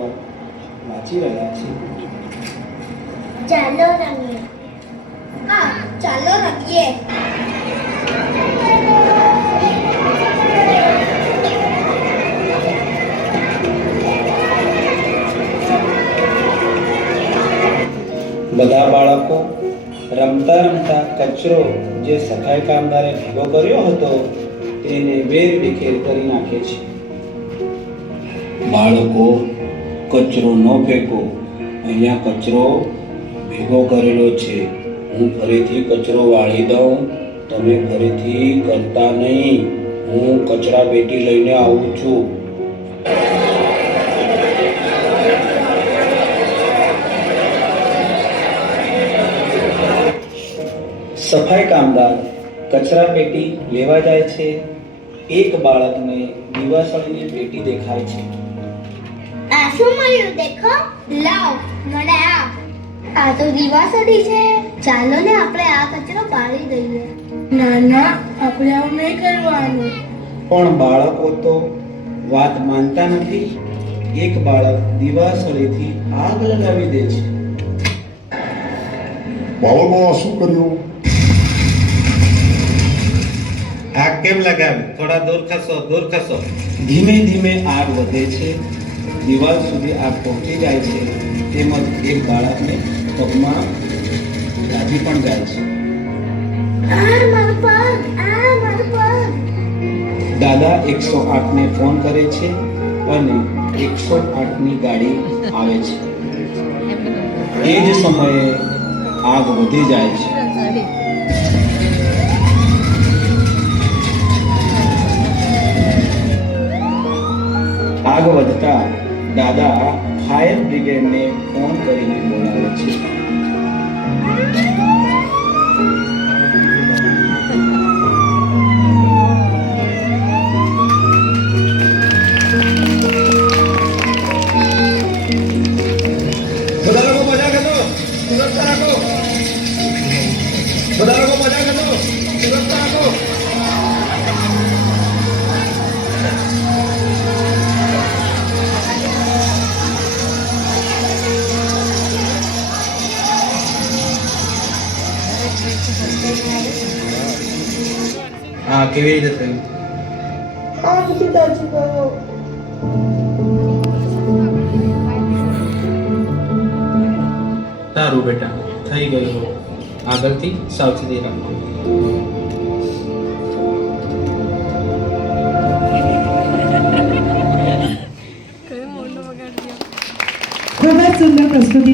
પર વાંચી રહ્યા છે. ચાલો રમીએ. હા, ચાલો રમીએ. બધા બાળકો રમતા રમતા કચરો જે સફાઈ કામદારે ભેગો કર્યો હતો તેને વેરવિખેર કરી નાખે છે. બાળકો, કચરો ન ફેંકો. અહીંયા કચરો ભેગો કરેલો છે. હું ફરીથી કચરો વાળી દઉં. તમે ફરીથી કરતા નહીં. હું કચરા પેટી લઈને આવું છું. સફાઈ કામદાર કચરા પેટી લેવા જાય છે. એક બાળકને દીવાસળીની પેટી દેખાય છે. આ શું મળ્યું દેખો? લાવ, મને આ. આ તો દીવાસળી છે. ચાલો ને આપણે આ કચરો બાળી દઈએ. ના ના, આપણે આવું નહીં કરવાનું. પણ બાળકો તો વાત માનતા નથી. એક બાળક દીવાસળીથી આગ લગાવી દે છે. બાળકો આ શું કર્યું? આગ કેમ લગાવી? થોડા દૂર ખસો, દૂર ખસો. ધીમે ધીમે આગ વધે છે. દિવાલ સુધી આગ પહોંચી જાય છે. તેમજ એક બાળકને પગમાં લાગી પણ જાય છે. આ મારો પગ, આ મારો પગ. દાદા 108 ને ફોન કરે છે અને 108ની ગાડી આવે છે. એ જ સમયે આગ વધી જાય છે. આગ વધતા દાદા ફાયર બ્રિગેડને ફોન કરીને બોલાવે છે. બધા લોકો મજા કરજો, સુરક્ષા રાખો. બધા લોકો મજા કરજો, સુરક્ષા રાખો. હા, કેવી રીતે થયું? સારું બેટા, થઈ ગયું. આગળથી સાવચેતી રાખો. ખૂબ જ સુંદર પ્રસ્તુતિ.